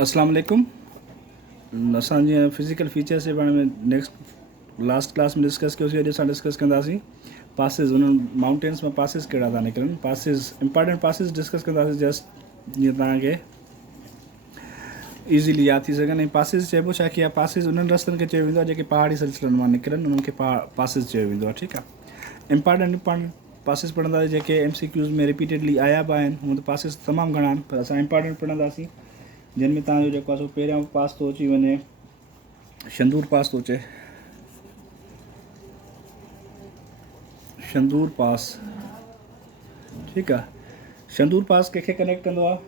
अस्सलाम वालेकुम। असांजे फिज़िकल फीचर्स जे बारे में नेक्स्ट लास्ट क्लास में डिस्कस कयोसीं। अॼु असां डिस्कस कंदासीं पासिस, उन्हनि माउंटेन्स में पासिस कहिड़ा था निकिरनि, पासिस इंपॉर्टेंट पासिस डिस्कस कंदासीं जस्ट जीअं तव्हांखे ईज़ीली यादि थी सघनि। ऐं पासिस चइबो छा की आहे, पासिस उन्हनि रस्तनि खे चयो वेंदो आहे जेके पहाड़ी सिलसिलनि मां निकिरनि, उन्हनि खे पासिस चयो वेंदो आहे। ठीकु आहे। इंपॉर्टेंट पासिस पढ़ंदासीं जेके MCQs में रिपीटेडली आया बि आहिनि। हूअं त पासिस तमामु घणा आहिनि, पर असां इंपॉर्टेंट पढ़ंदासीं जिन में तव्हांजो जेको आहे सो पहिरियों पास थो अची वञे, शंदूर पास थो अचे। शंदूर पास, ठीकु आहे। शंदूर पास कंहिंखे कनेक्ट कंदो आहे?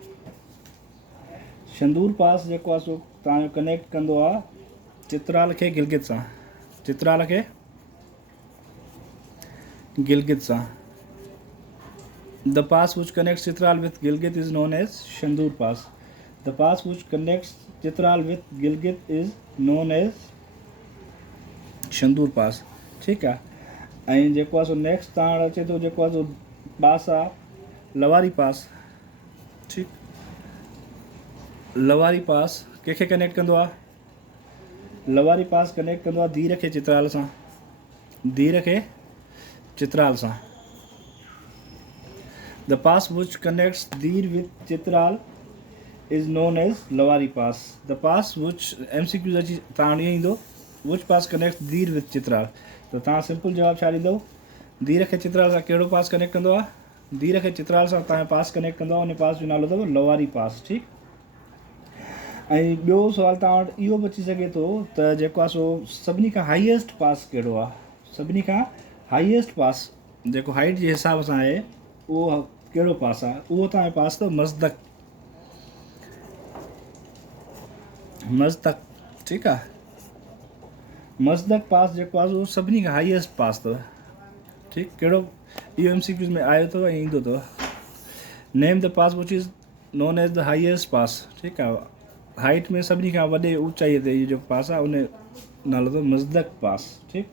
शंदूर पास जेको आहे सो तव्हांजो कनेक्ट कंदो आहे चित्राल खे गिलगित सां। चित्राल खे गिलगित सां। The pass which connects Chitral with Gilgit is known as Shandur pass. The pass which connects Chitral with Gilgit is known as Shandur pass. ठीकु आहे। ऐं जेको आहे सो नेक्स्ट तव्हां वटि अचे थो जेको आहे सो पास आहे लवारी पास। ठीकु। लवारी पास कंहिंखे कनेक्ट कंदो आहे? लवारी पास कनेक्ट कंदो आहे धीर खे चित्राल सां। धीर खे चित्राल सां। The pass which connects Dir with Chitral is known as Lowari pass. The pass which MCQs अची तव्हां ईअं ईंदो, which pass connects Dir with Chitral, त तव्हां सिंपल जवाबु छा ॾींदव? धीर खे चित्राल सां कहिड़ो पास कनेक्ट कंदो आहे? धीर खे चित्राल सां तव्हांजो पास कनेक्ट कंदो आहे, उन पास जो नालो अथव लवारी पास। ठीकु। ऐं ॿियो सुवाल तव्हां वटि इहो बि अची सघे थो त जेको आहे सो सभिनी खां हाईएस्ट पास कहिड़ो आहे? सभिनी खां हाईएस्ट पास जेको हाइट जे हिसाब सां आहे उहो कहिड़ो पास आहे? उहो तव्हांजो पास अथव मज़दक। मज़दक, ठीकु आहे। मज़दक पास जेको आहे उहो सभिनी खां हाईएस्ट पास अथव। ठीकु। कहिड़ो? इहो MCQs में आयो अथव ऐं ईंदो अथव। Name the pass which is known as the highest pass. ठीकु आहे। हाइट में सभिनी खां वॾे ऊचाईअ ते इहो जेको पास आहे उन नालो अथव मज़दक पास। ठीकु।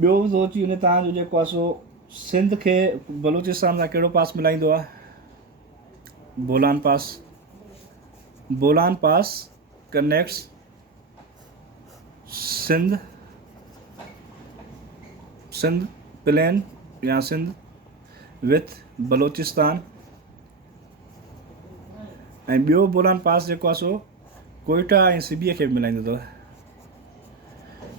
ॿियो बि थो अची वञे तव्हांजो जेको आहे सो सिंध खे बलूचिस्तान सां कहिड़ो पास मिलाईंदो आहे? बोलान पास। बोलान पास कनेक्ट्स सिंध प्लेन या सिंध विथ बलूचिस्तान। ऐं ॿियो बोलान पास जेको आहे सो कोयटा ऐं सिबीअ खे मिलाईंदो अथव।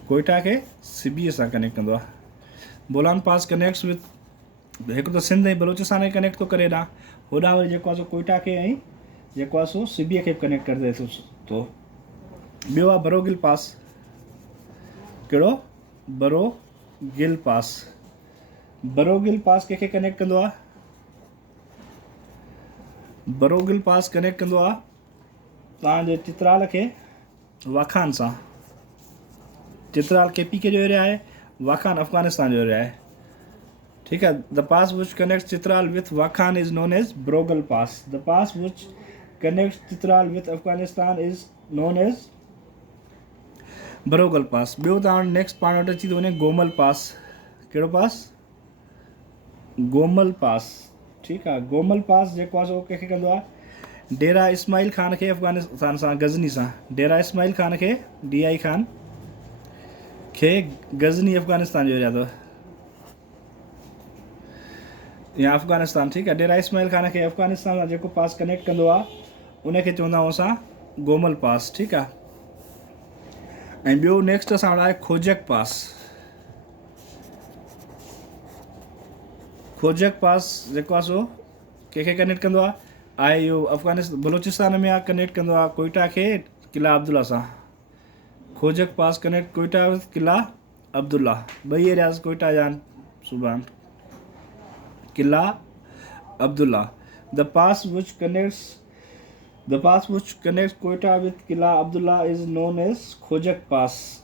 कोयटा खे सिबीअ सां कनेक्ट कंदो आहे। बोलान पास कनेक्ट्स विथ, हिकु त सिंध ऐं बलूचिस्तान खे कनेक्ट थो करे हेॾां, होॾां वरी जेको आहे सो कोयटा खे ऐं जेको आहे सो सिबीअ खे कनेक्ट करे थो। ॿियो आहे बरोगिल पास। कहिड़ो? बरोगिल पास। बरोगिल पास कंहिंखे कनेक्ट कंदो आहे? बरोगिल पास कनेक्ट कंदो आहे तव्हांजे चित्राल खे वाखान सां। चित्राल KP के जो एरिया आहे, वाखान अफ़गानिस्तान जो एरिया आहे। ठीकु आहे। The pass which connects Chitral with Wakhan is known as Baroghil pass. The pass which connects Chitral with Afghanistan is known as Baroghil pass. ॿियो तव्हां नेक्स्ट पाण वटि अची थो वञे गोमल पास। कहिड़ो पास? गोमल पास। ठीकु आहे। गोमल पास जेको आहे सो कंहिंखे कंदो आहे? डेरा इस्माइल ख़ान खे अफ़गानिस्तान सां, गज़नी सां। डेरा इस्माइल ख़ान खे DI ख़ान खे गज़नी अफ़गानिस्तान जो एरिया अथव या अफ़गानिस्तान। ठीकु आहे। डेरा इस्माइल ख़ान खे अफ़गानिस्तान सां जेको पास कनेक्ट कंदो आहे उनखे चवंदा आहियूं असां गोमल पास। ठीकु आहे। ऐं ॿियो नेक्स्ट असां वटि आहे खोजक पास। खोजक पास जेको आहे सो कंहिंखे कनेक्ट कंदो आहे इहो बलूचिस्तान में आहे, कनेक्ट कंदो आहे कोयटा खे किला अब्दुल्ला सां। खोजक पास कनेक्ट कोयटा विथ किला अब्दुल्ला। ॿई एरियाज़ कोयटा जा आहिनि सुभाणे। किला Abdullah. The pass which connects Quetta विथ Qila Abdullah is known as खोजक पास।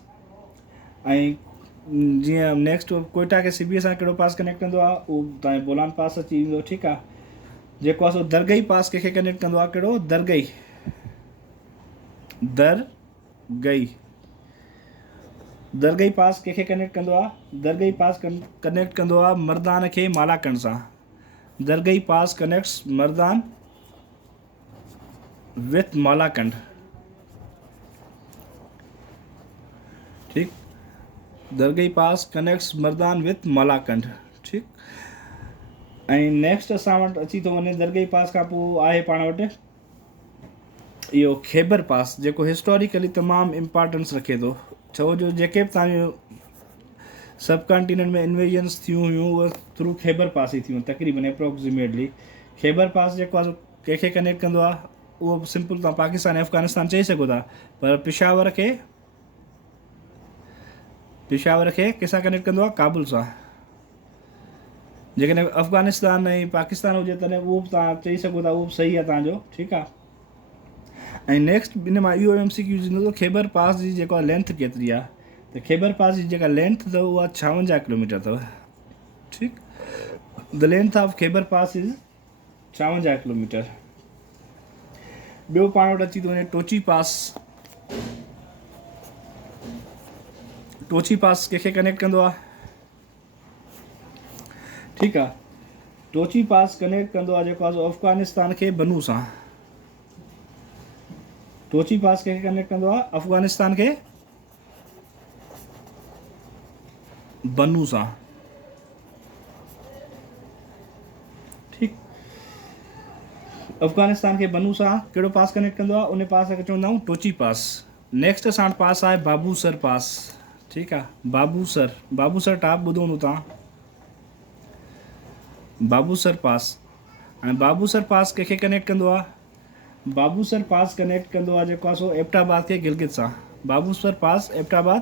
ऐं जीअं नेक्स्ट कोयटा खे सिबीअ सां कहिड़ो पास कनेक्ट कंदो आहे? उहो तव्हांजो बोलान पास अची वेंदो। ठीकु आहे। जेको आहे सो दरगई पास कंहिंखे कनेक्ट कंदो आहे? कहिड़ो? दरगई। दरगई पास कंहिंखे कनेक्ट कंदो आहे? दरगई पास कनेक्ट कंदो आहे मर्दान खे मालाकंड सां। दरगई पास कनेक्ट्स मर्दान विथ मालाकंड। ठीक, दरगई पास कनेक्ट्स मर्दान विथ मालाकंड। ठीक, ऐं नेक्स्ट असां वटि अची थो वञे दरगई पास खां पोइ आहे पाण वटि इहो खैबर पास, जेको हिस्टोरिकली तमामु इम्पॉर्टेंस रखे थो। छो जो जेके बि तव्हांजो सब कॉन्टिनेंट में इन्वेजन्स थियूं हुयूं उहे थ्रू खैबर पास ई थियूं तक़रीबन अप्रोक्सीमेटली। खैबर पास जेको आहे कंहिंखे कनेक्ट कंदो आहे, उहो सिंपल तव्हां पाकिस्तान ऐं अफ़गानिस्तान चई सघो था, पर पेशावर खे कंहिंसां कनेक्ट कंदो आहे? काबुल सां। जेकॾहिं अफ़गानिस्तान ऐं पाकिस्तान हुजे तॾहिं उहो बि तव्हां चई सघो था, उहो बि सही आहे तव्हांजो। ठीकु आहे। ऐं नेक्स्ट इन मां इहो MCQ ईंदो खैबर पास जी जेको आहे लेंथ केतिरी आहे, त खैबर पास जी जेका लेंथ अथव उहा 56 किलोमीटर अथव। ठीकु, द लेंथ ऑफ खैबर पास इज़ 56 किलोमीटर। ॿियो पाण वटि अची थो वञे टोची पास। टोची पास कंहिंखे कनेक्ट कंदो आहे? ठीकु आहे, टोची पास कनेक्ट कंदो आहे जेको आहे अफ़गानिस्तान खे बनू सां। टोची पास कंहिंखे कनेक्ट कंदो आहे? अफ़गानिस्तान खे बनू सां। ठीकु, अफ़गानिस्तान खे बनू सां कहिड़ो पास कनेक्ट कंदो आहे? उन पास खे चवंदा आहियूं टोची पास। नेक्स्ट असां वटि पास आहे बाबूसर पास। ठीकु आहे, बाबूसर टॉप ॿुधो हूंदो तव्हां, बाबूसर पास। हाणे बाबूसर पास कंहिंखे कनेक्ट कंदो आहे? बाबूसर पास कनेक्ट कंदो आहे जेको आहे सो एबटाबाद खे गिलगित सां। बाबूसर पास एबटाबाद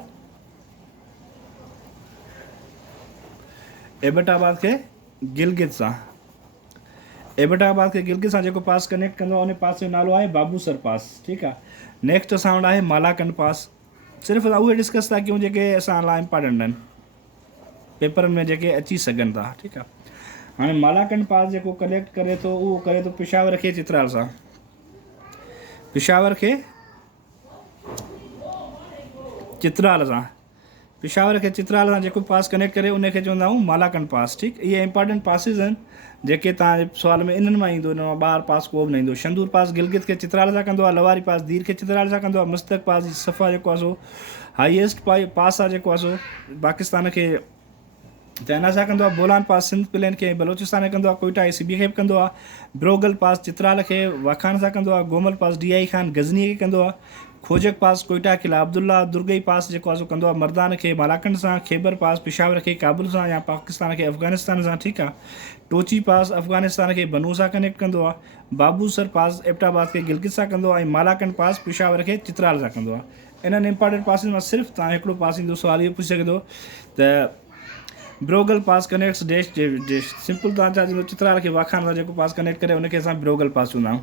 खे गिलगित सां। एबटाबाद खे गिलगित सां जेको पास कनेक्ट कंदो आहे उन पास जो नालो आहे बाबूसर पास। ठीकु आहे, नेक्स्ट असां वटि आहे मालाकंड पास। सिर्फ़ु असां उहे डिस्कस था कयूं जेके असां लाइ इम्पॉर्टेंट आहिनि, पेपरनि में जेके अची सघनि था। ठीकु आहे, हाणे मालाकंड पास जेको कनेक्ट करे थो उहो करे थो पेशावर खे चित्राल सां। पेशावर खे चित्राल सां जेको पास कनेक्ट करे उनखे चवंदा आहियूं मालाकंड पास। ठीकु, इहे इंपॉर्टेंट पासिस आहिनि जेके तव्हांजे सुवाल में इन्हनि मां ईंदो, इन मां ॿाहिरि पास को बि न ईंदो। शंदूर पास गिलगित खे चित्राल सां कंदो आहे, लवारी पास दीर खे चित्राल सां कंदो आहे, मुस्तक पास सफ़ा जेको आहे सो हाईएस्ट पास आहे जेको आहे सो पाकिस्तान खे चाइना सां कंदो आहे, बोलान पास सिंध प्लेन खे बलोचिस्तान खे कंदो आहे, कोयटा ACB खे बि कंदो आहे, ब्रोगल पास चित्राल खे वाखान सां कंदो आहे, गोमल पास DI खान गज़नी खे कंदो आहे, खोजक पास कोयटा किला अब्दुल्ला, दुर्गई पास जेको आहे सो कंदो आहे मर्दान खे मालाकंड सां, खैबर पास पेशावर खे काबुल सां या पाकिस्तान खे अफ़गानिस्तान सां। ठीकु आहे, टोची पास अफ़गानिस्तान खे बनू सां कनेक्ट कंदो आहे, बाबूसर पास एबटाबाद खे गिलगित सां कंदो आहे, ऐं मालाकंड पास पेशावर खे चित्राल सां कंदो आहे। इन्हनि इंपॉर्टेंट पासिस मां सिर्फ़ु तव्हां हिकिड़ो पास ईंदो, सुवाल इहो पुछी सघे थो त ब्रोगल पास कनेक्ट्स डेश सिंपल तव्हां छा चवंदो चित्राल खे वाखान सां जेको पास कनेक्ट करे उनखे असां ब्रोगल पास चवंदा आहियूं।